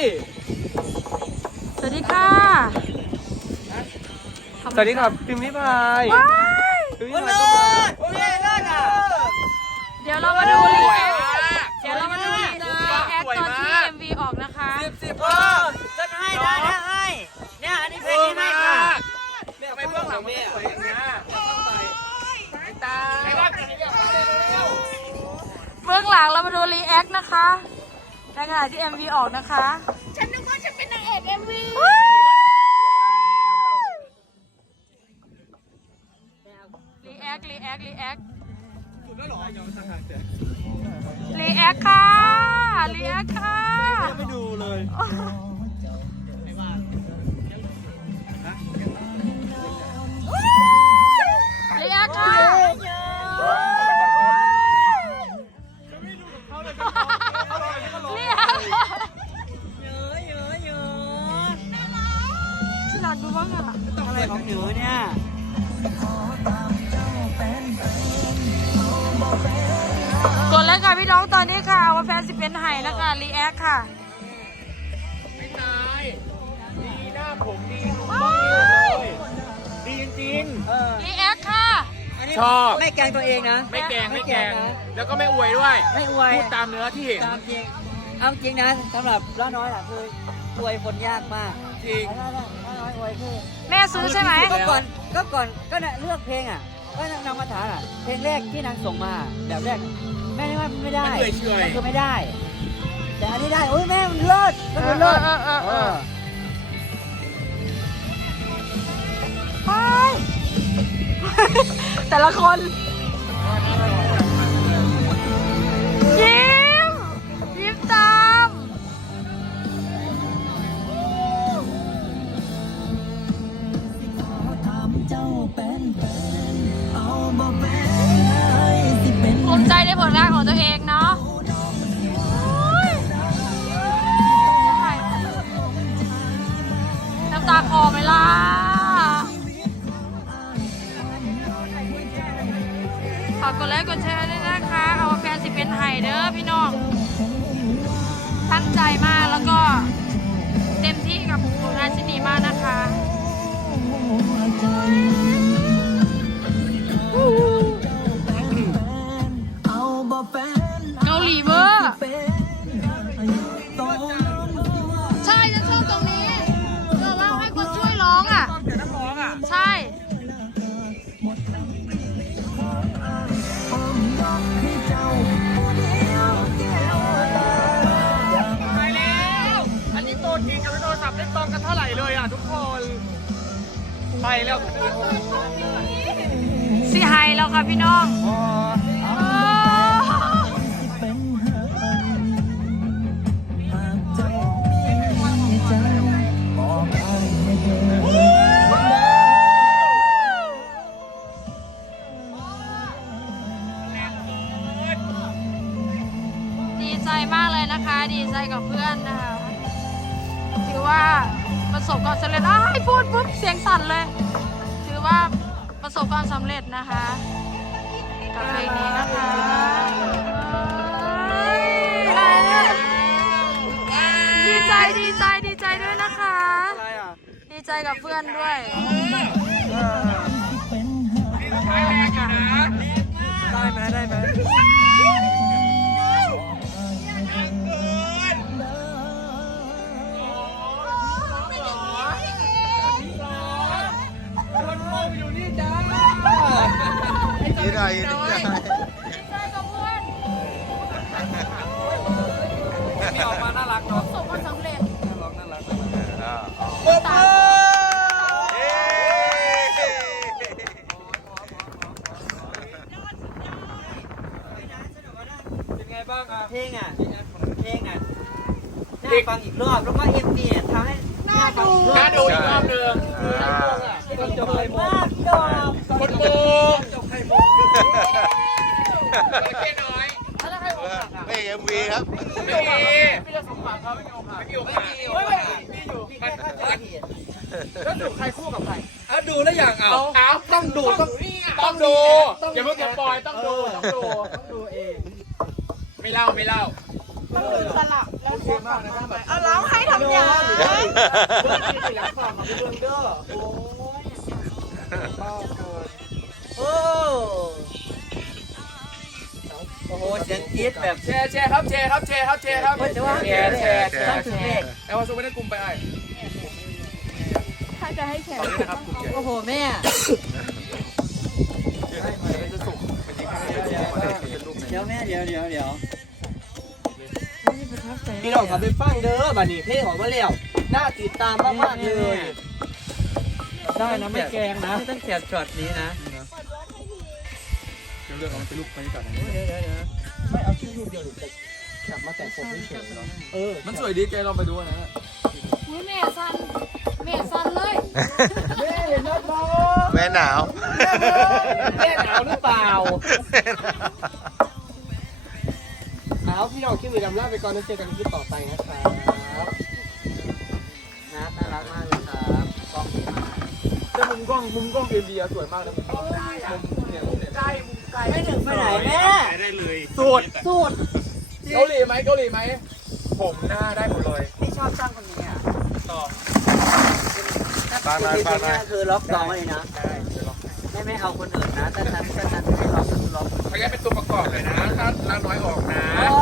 สวัสดีค่ะสวัสดีครับพิมพ์นิพายว้ายพิมพ์นิพายก็มาโอเคเลิศอะเดี๋ยวเรามาดูรีแอคเดี๋ยวเรามาดูรีแอคตอนที่ MV ออกนะคะสิบเออจะให้ได้นะให้เนี่ยอันนี้เพลงนี้ให้ค่ะทำไมเบื้องหลังไม่สวยอย่างเงี้ยตาเบื้องหลังเรามาดูรีแอคนะคะ ในขณะที่ MV ออกนะคะ ฉันนึกว่าฉันเป็นนางเอกเอ็มวีรีแอครีแอครีแอคสุดแล้วหรอยังสังหารแต่รีแอคค่ะรีแอคค่ะ ไม่ดูเลยากดูบ้างอะอะไรของหนูเนี่ยกดเลยค่ะพี่น้องตอนนี้ค่ะว่าแฟนสิเป็นไห้นะคะรีแอคค่ะไม่ตายดีหน้าผมดีทุกคนเลยดีจริงเออรีแอคค่ะอันนี้ชอบไม่แกล้งตัวเองนะๆไม่แกงไม่แกงนะแล้วก็ไม่อวยด้วย ไม่อวยพูดตามเนื้อที่เห็นตามจริงเอาจริงนะสำหรับล้าน้อยอะคืออวยคนยากมากจริง ล้าน้อยล้าน้อยอวยคือแม่ซื้อใช่ไหมก็ก่อนก็ก่อนก็เนี่ยเลือกเพลงอะก็นางมาถามอะเพลงแรกที่นางส่งมาแบบแรกแม่นี่ว่ามันไม่ได้มันเฉยๆมันคือไม่ได้ แต่อันนี้ได้โอ้ยแม่มันเลิศก็คือเลิศเออเออเออเออเออแต่ละคน กับผลงานชิ้นนี้มากนะคะเกาห รศัพท์ได้ตรงกันเท่าไหร่เลยอะทุกคน ไปแล้วสิไฮแล้วค่ะพี่น้องเออดีใจมากเลยนะคะ ดีใจกับเพื่อนนะคะถื อว่าประสบความสำเร็จอ้ายพูดปุ๊บเสียงสั่นเลย ถือว่าประสบความสำเร็จนะคะ กับเพลงนี้นะคะเอ้ยดีใจดีใจดีใจด้วยนะคะ อะไรอะ ดีใจกับเพื่อนด้วยได้ ดีหน่อยดีหน่อยดีใจกับเพื่อนนี่ออกมาน่ารักเนาะประสบความสำเร็จร้องน่ารักตามเอ้ยเป็นไงบ้างอะเพลงอะเพลงอะน่าฟังอีกรอบ แล้วก็เอ็มวีทำให้น่าดูน่าดูอีกรอบหนึ่งคนจบไข่มุกมากพี่ดอกคนโกง เจ๊น้อยไม่เอ็มวีครับไม่มีพี่จะสมหวังเขาไม่มีโอกาสไม่มีโอกาสไม่มีอยู่พี่กันแล้วดูใครคู่กับใครอะดูแล้วอย่างเอาเอาต้องดูต้องต้องดูอย่าเพิ่งจะปล่อยต้องดูต้องดูต้องดูเองไม่เล่าไม่เล่าเอาร้องให้ทำำอย่างเบื้องที่หลังฝากของเบื้องเด้อโอ้ยบ้าเกินโอ้โอ้ เสียงกรี๊ดแบบแชร์แชร์ครับแชร์ครับแชร์ครับแชร์ครับว่าจะว่าแชร์แชร์แชต้องร์ถึงเลขไอ้วันซุปไม่ได้กลุ่มไปไอ้ถ้าจะให้แข่งตอนนี้นะครับกลุ่มแชร์โอ้โหแม่จะสุกเป็นจริงเป็นรูปเดี๋ยวแม่เดี๋ยวเดี๋ยวเดี๋ยวพี่น้องครับไปฟังเด้อบัดนี้เพลงออกมาแล้วน่าติดตามมากๆเลย ได้นะไม่แกงนะไม่ต้องเสียบช็อตนี้นะ เรื่องของเป็นรูปบรรยากาศเดี๋ยวเดี๋ยวเดี๋ยวไม่เอาชื่อรูปเดียวหรือจะแคปมาแต่งผมเฉยๆเออมันสวยดีแกลองไปดูนะอุ้ยแม่สั้นแม่สั้นเลยแม่เห็นนัดบอแม่หนาวแม่หนาวหรือเปล่าเอาพี่น้องคิดวีดำลาไปก่อนแล้วเจอกันในคลิปต่อไปนะครับนะน่ารักมากเลยครับกล้องดีมากแต่มุมกล้องมุมกล้องเอ็มบีสวยมากนะมุมเนี่ยมุมเนี่ย ไม่ถึงไปไหนแม่สุดสุดเกาหลีไหมเกาหลีไหม ผมหน้าได้หมดเลยไม่ชอบช่างคนนี้อะต่อปาดหน่อยปาดหน่อยคือล็อกดองเลยนะไม่ไม่เอาคนอื่นนะแต่ฉันแต่ฉันไม่ล็อกล็อกขออนุญาตเป็นตัวประกอบเลยนะถ้าน้าน้อยออกนะ อ๋อ